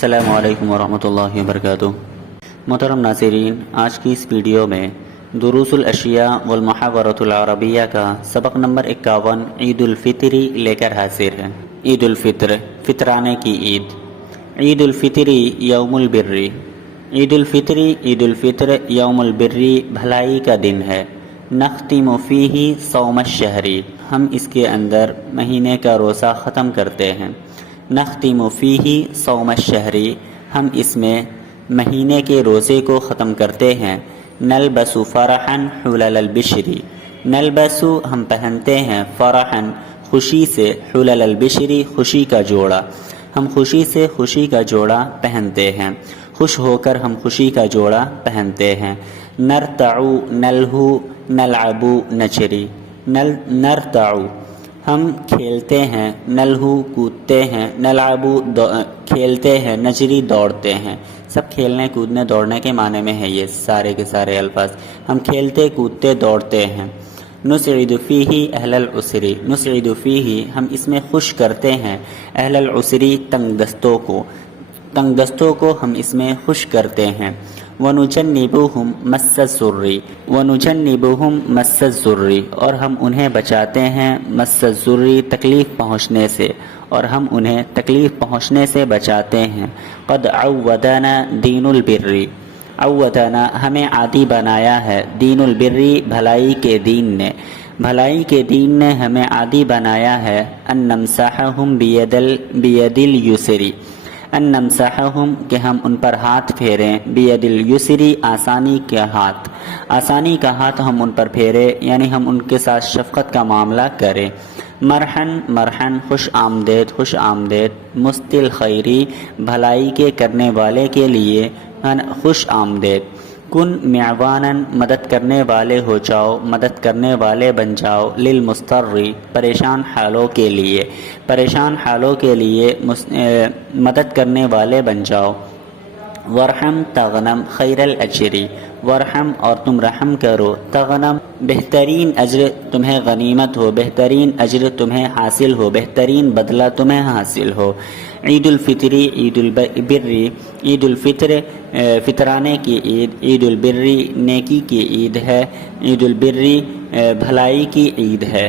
السلام علیکم ورحمۃ اللہ وبرکاتہ۔ محترم ناظرین، آج کی اس ویڈیو میں دروس الاشیاء والمحاورۃ العربیہ کا سبق نمبر 51 عید الفطری لے کر حاضر ہے۔ عید الفطر، فطرانے کی عید۔ عید الفطری یوم البری، عید الفطری عید الفطر یوم البری بھلائی کا دن ہے۔ نختم فیہ صوم الشہری، ہم اس کے اندر مہینے کا روزہ ختم کرتے ہیں۔ نختم فیہ صوم الشہری، ہم اس میں مہینے کے روزے کو ختم کرتے ہیں۔ نلبس فرحا حلل البشری، نلبس ہم پہنتے ہیں، فرحا خوشی سے، حلل البشری خوشی کا جوڑا، ہم خوشی سے خوشی کا جوڑا پہنتے ہیں، خوش ہو کر ہم خوشی کا جوڑا پہنتے ہیں۔ نرتع نلہو نلعب نچری، نرتع ہم کھیلتے ہیں، نلہو کودتے ہیں، نلعب کھیلتے ہیں، نجری دوڑتے ہیں۔ سب کھیلنے کودنے دوڑنے کے معنی میں ہے یہ سارے کے سارے الفاظ۔ ہم کھیلتے کودتے دوڑتے ہیں۔ نسعد فیہ اہل العسری، نسعد فیہ ہم اس میں خوش کرتے ہیں، اہل العسری تنگ دستوں کو، تنگ دستوں کو ہم اس میں خوش کرتے ہیں۔ وَنُجَنِّبُهُمْ مَسَّ الضُّرِّ، وَنُجَنِّبُهُمْ مَسَّ الضُّرِّ اور ہم انہیں بچاتے ہیں، مَسَّ الضُّرِّ تکلیف پہنچنے سے، اور ہم انہیں تکلیف پہنچنے سے بچاتے ہیں۔ قد عودنا دین البر، عودنا ہمیں عادی بنایا ہے، دین البر بھلائی کے دین نے، بھلائی کے دین نے ہمیں عادی بنایا ہے۔ ان نمسحہم بید الیسر، ان نمسحہم کہ ہم ان پر ہاتھ پھیریں، بید الیسر آسانی کا ہاتھ، آسانی کا ہاتھ ہم ان پر پھیریں، یعنی ہم ان کے ساتھ شفقت کا معاملہ کریں۔ مرحن مرحن خوش آمدید، خوش آمدید، مستل خیری بھلائی کے کرنے والے کے لیے خوش آمدید۔ کن معوانا مدد کرنے والے ہو جاؤ، مدد کرنے والے بن جاؤ، للمضطر پریشان حالوں کے لیے، پریشان حالوں کے لیے مدد کرنے والے بن جاؤ۔ ورحم تغنم خیر الاجر، ورحم اور تم رحم کرو، تغنم بہترین اجر تمہیں غنیمت ہو، بہترین اجر تمہیں حاصل ہو، بہترین بدلہ تمہیں حاصل ہو۔ عید الفطری عید البر، عید الفطر فطرانے کی عید، عید البر نیکی کی عید ہے، عید البر بھلائی کی عید ہے۔